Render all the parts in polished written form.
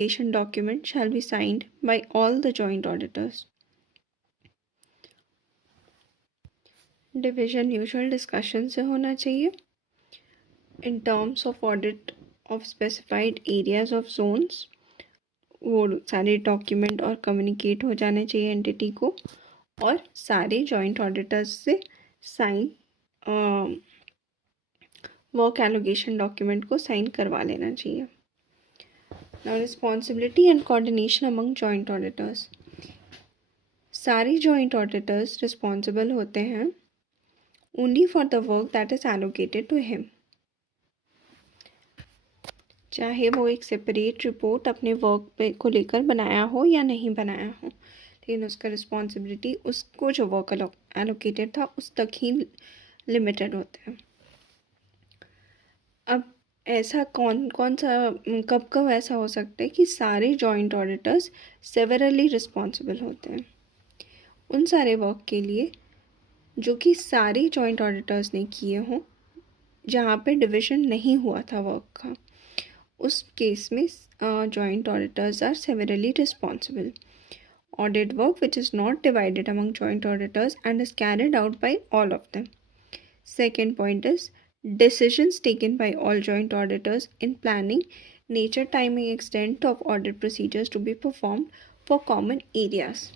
document shall be signed by all the joint auditors. Division usual discussion से होना चाहिए. In terms of audit of specified areas of Jones, वो सारे document और communicate हो जाने चाहिए एंटिटी को, और सारे जॉइंट ऑडिटर्स से साइन वर्क एलोकेशन डॉक्यूमेंट को साइन करवा लेना चाहिए. Now responsibility and coordination among joint auditors. सारे जॉइंट ऑडिटर्स रिस्पॉन्सिबल होते हैं only for the work that is allocated to him. चाहे वो एक सेपरेट रिपोर्ट अपने वर्क पे को लेकर बनाया हो या नहीं बनाया हो, लेकिन उसका रिस्पॉन्सिबिलिटी उसको जो वर्क एलोकेटेड था उस तक ही लिमिटेड होता है. अब ऐसा कौन सा कब ऐसा हो सकता है कि सारे जॉइंट ऑडिटर्स सेवरली रिस्पॉन्सिबल होते हैं? उन सारे वर्क के लिए जो कि सारे जॉइंट ऑडिटर्स ने किए हों, जहाँ पे डिविज़न नहीं हुआ था वर्क का, उस केस में joint auditors are severally responsible. Audit work which is not divided among joint auditors and is carried out by all of them. Second point is decisions taken by all joint auditors in planning nature, timing, extent of audit procedures to be performed for common areas.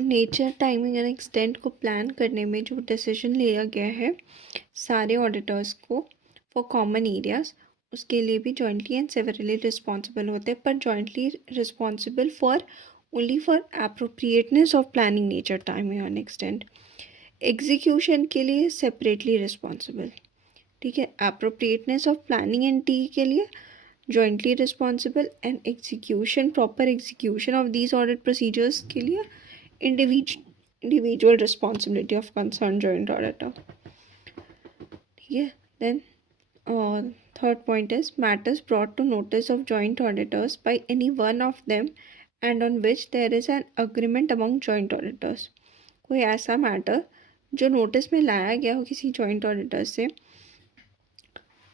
Nature, timing and extent को plan करने में जो decision लिया गया है सारे auditors को for common areas, उसके लिए भी जॉइंटली एंड सेवरली रिस्पॉन्सिबल होते हैं, पर jointly responsible for only for appropriateness of planning nature, timing and extent. Execution के लिए सेपरेटली रिस्पॉन्सिबल. ठीक है, appropriateness of planning and T के लिए jointly responsible, and execution, proper execution of these audit procedures के लिए individual responsibility of concerned joint auditor. ठीक है. Then third point is matters brought to notice of joint auditors by any one of them and on which there is an agreement among joint auditors. कोई ऐसा matter जो notice में लाया गया हो किसी जॉइंट ऑडिटर से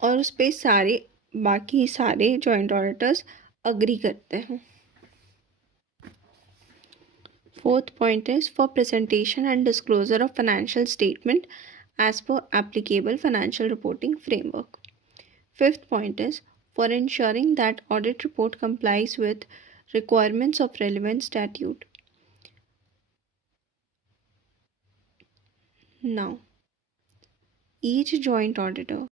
और उस पर बाकी सारे जॉइंट ऑडिटर्स अग्री करते हैं. Fourth point is for presentation and disclosure of financial statement as per applicable financial reporting framework. Fifth point is for ensuring that audit report complies with requirements of relevant statute. Now, each joint auditor